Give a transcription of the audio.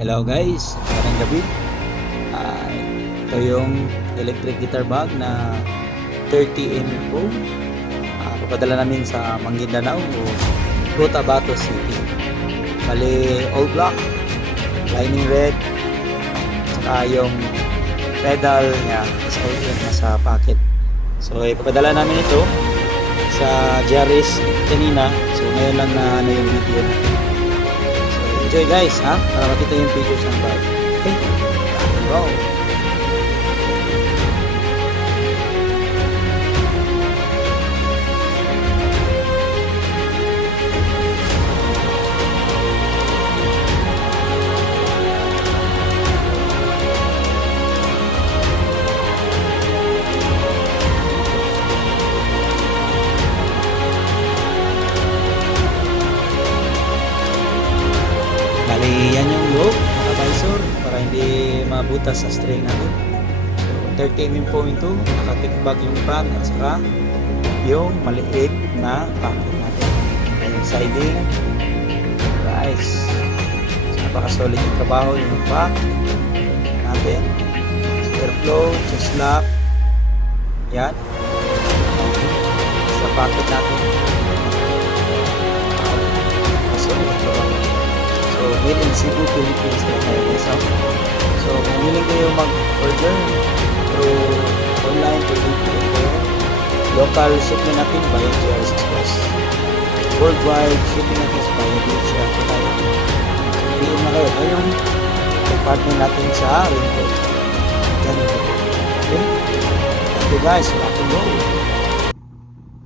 Hello guys, magandang gabi. Ah, Ito yung electric guitar bag na 30 mm Pro. Papadala namin sa Maguindanao o Cotabato City. Bali, all black, lining red, saka yung pedal niya is all yun nasa packet. So, ipapadala namin ito sa GRS kanina. So, ngayon lang na ano yung video natin. Enjoy guys, ha? Para makita yung pictures ng bag. Okay? Go! Bali, yan yung loop, mga visor, para hindi mabutas sa string natin. So, 30 mm po ito, naka-tickbag yung front at saka yung maliit na pocket natin. Ayan yung siding. Guys, so, napaka-solid yung trabaho yung back natin. Airflow, chest lock. Yan. Sa pocket natin. Solid yung trabaho. So, made in Cebu, Philippines na tayo guys. So, kung willing kayo mag-order through online, pwede kayo. Local shipping natin via GRS Express. Worldwide shipping natin via DHL. So, tayo. Piliin na kayo. Ito yung partner natin sa Rainbow. Ganun. Okay? Thank you guys. Rock and roll.